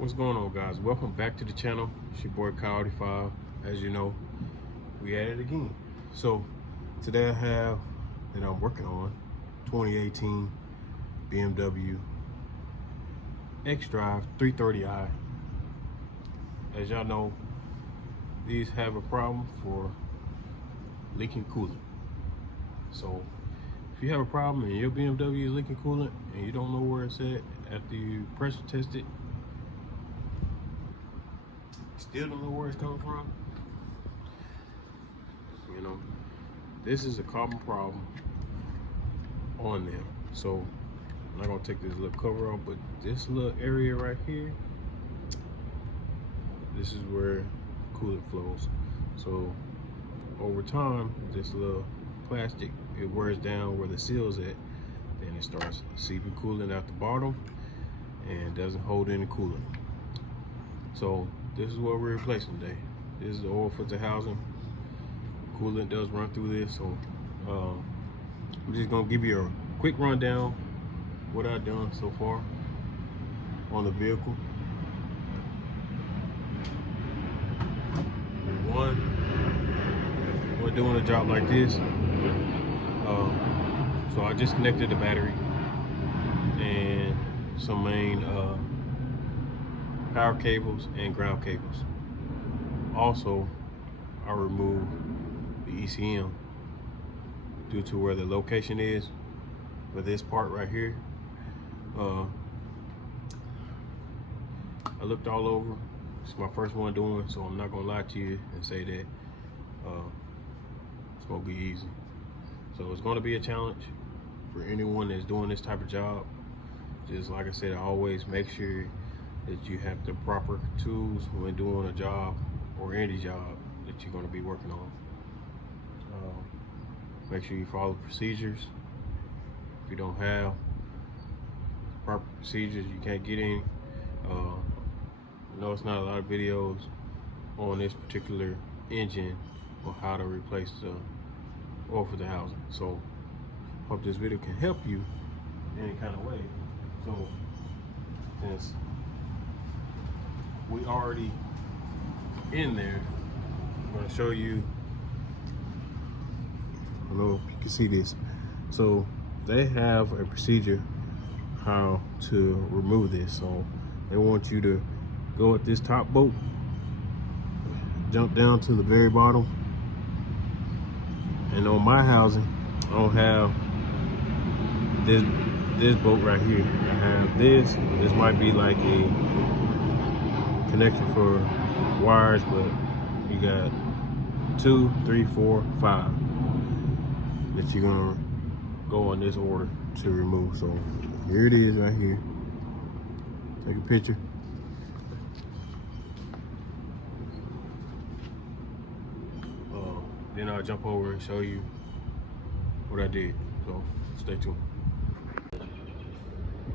What's going on, guys? Welcome back to the channel. It's your boy Coyote 5. As you know, we at it again. So today I have that I'm working on 2018 BMW xDrive 330i. As y'all know, these have a problem for leaking coolant. So if you have a problem and your BMW is leaking coolant and you don't know where it's at after you pressure test it, still don't know where it's coming from, you know, this is a common problem on them. So I'm not gonna take this little cover off, but this little area right here, this is where coolant flows. So over time, this little plastic, it wears down where the seal's at, then it starts seeping coolant out the bottom and doesn't hold any coolant. So this is what we're replacing today. This is the oil filter housing. Coolant does run through this, so I'm just gonna give you a quick rundown what I've done so far on the vehicle. We're doing a job like this. So I just connected the battery and some main power cables and ground cables. Also, I removed the ECM due to where the location is for this part right here. I looked all over. It's my first one doing, so I'm not gonna lie to you and say that it's gonna be easy. So it's gonna be a challenge for anyone that's doing this type of job. Just like I said, I always make sure that you have the proper tools when doing a job or any job that you're going to be working on. Make sure you follow procedures. If you don't have proper procedures, you can't get any. No, it's not a lot of videos on this particular engine on how to replace the oil filter housing. So hope this video can help you in any kind of way. So since we already in there, I'm going to show you. I don't know if you can see this. So they have a procedure how to remove this. So they want you to go at this top bolt, jump down to the very bottom, and on my housing I don't have this bolt right here. I have this. This might be like a connection for wires, but you got 2, 3, 4, 5 that you're gonna go in this order to remove. So here it is right here. Take a picture. Then I'll jump over and show you what I did. So stay tuned.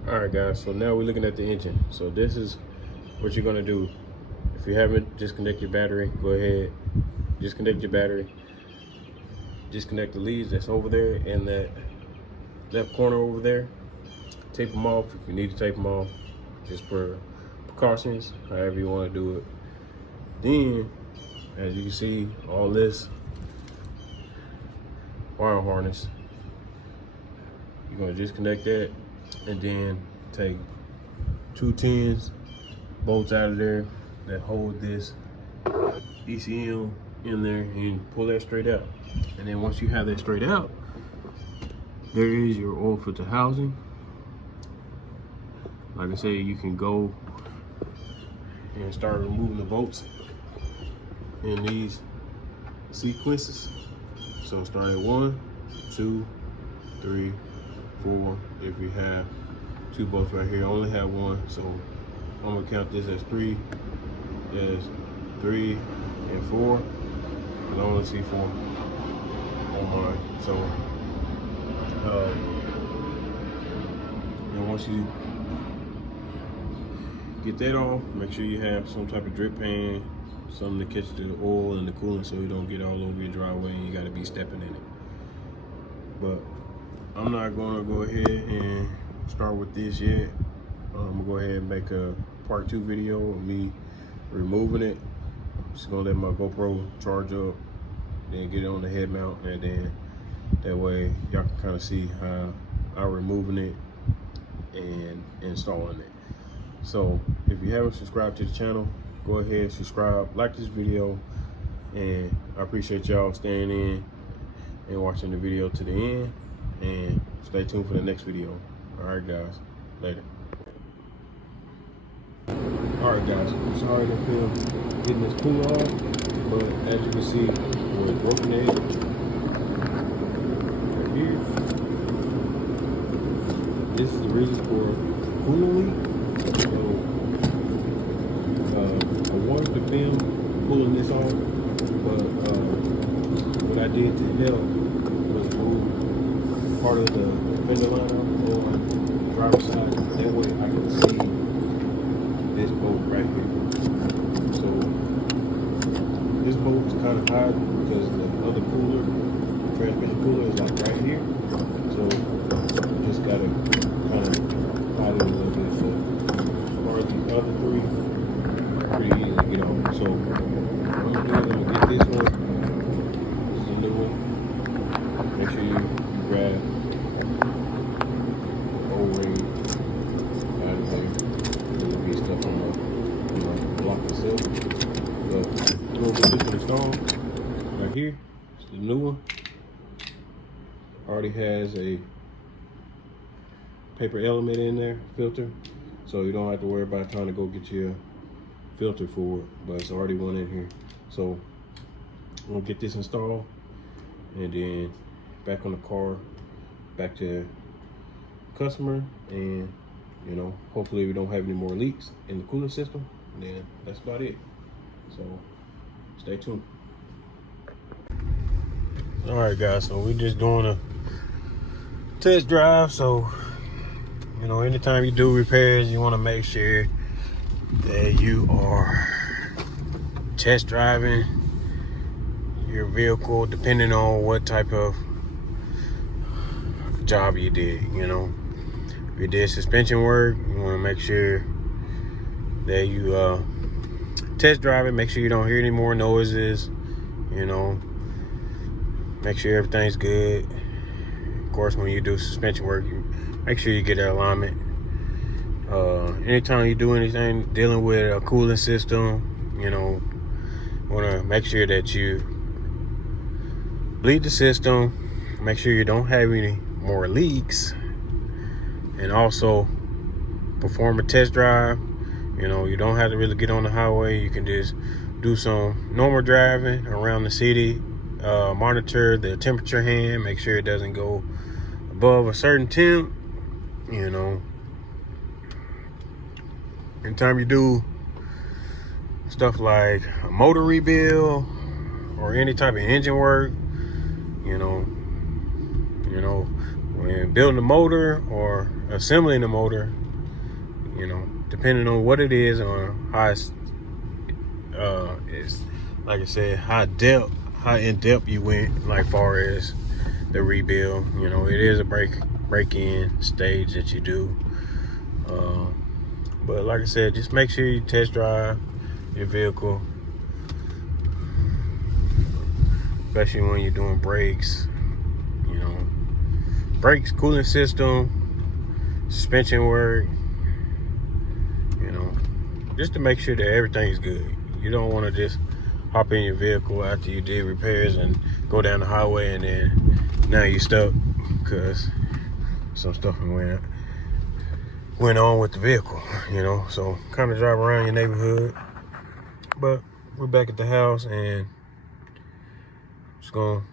All right, guys. So now we're looking at the engine. So this is what you're gonna do. If you haven't disconnected your battery, go ahead, disconnect your battery, disconnect the leads that's over there in that left corner over there, tape them off if you need to tape them off, just for precautions, however you want to do it. Then, as you can see, all this wire harness, you're going to disconnect that and then take 2 10s bolts out of there that hold this ECM in there and pull that straight out. And then once you have that straight out, there is your oil filter housing. Like I said, you can go and start removing the bolts in these sequences. So start at 1, 2, 3, 4. If you have 2 bolts right here, I only have 1, so I'm gonna count this as 3, and 4, because I only see 4 on mine. So, and once you get that off, make sure you have some type of drip pan, something to catch the oil and the coolant so you don't get all over your driveway and you gotta be stepping in it. But I'm not gonna go ahead and start with this yet. I'm gonna go ahead and make a part 2 video of me removing it. I'm just gonna let my GoPro charge up, then get it on the head mount, and then that way y'all can kind of see how I'm removing it and installing it. So if you haven't subscribed to the channel, go ahead, subscribe, like this video, and I appreciate y'all staying in and watching the video to the end, and stay tuned for the next video. All right, guys, later. All right, guys, I'm sorry to feel getting this cooler off, but as you can see, where it's broken at right here, this is the reason for cooling leak. So I wanted to film pulling this off, but what I did to help was move part of the fender line on the driver's side. That way I can see this bolt right here. So this bolt is kind of high because the other cooler, transmission cooler, is like right here. So you just gotta kind of hide it a little bit. So as far as these other 3, pretty easy to get on. So what I'm gonna do is I'm gonna get this one. This is a new one. Make sure you grab the O-ring out of there. There'll be stuff on the block itself. But we're gonna get this one installed right here. It's the new one. Already has a paper element in there, filter, so you don't have to worry about trying to go get your filter for it, but it's already one in here. So I'm gonna get this installed, and then back on the car, back to customer, and you know, hopefully we don't have any more leaks in the cooling system, and then that's about it. So stay tuned. All right, guys, so we're just doing a test drive. So you know, anytime you do repairs, you want to make sure that you are test driving your vehicle, depending on what type of job you did. You know, if you did suspension work, you want to make sure that you test drive it, make sure you don't hear any more noises, you know, make sure everything's good. Of course, when you do suspension work, you make sure you get that alignment. Anytime you do anything dealing with a cooling system, you know, want to make sure that you bleed the system, make sure you don't have any more leaks, and also perform a test drive. You know, you don't have to really get on the highway. You can just do some normal driving around the city, monitor the temperature hand, make sure it doesn't go above a certain temp. You know, anytime you do stuff like a motor rebuild or any type of engine work, you know, when building a motor or assembling a motor, you know, depending on what it is, on how it's like I said, how in depth you went, like far as the rebuild. You know, it is a break-in stage that you do. But like I said, just make sure you test drive your vehicle, especially when you're doing brakes. You know, brakes, cooling system, suspension work. You know, just to make sure that everything's good. You don't want to just hop in your vehicle after you did repairs and go down the highway, and then now you're stuck because some stuff went on with the vehicle, you know. So kind of drive around your neighborhood. But we're back at the house, and I'm just gonna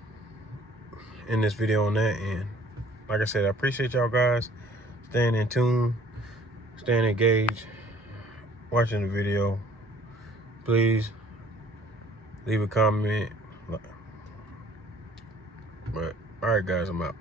end this video on that. And like I said, I appreciate y'all guys staying in tune, staying engaged, watching the video. Please leave a comment. But all right, guys, I'm out.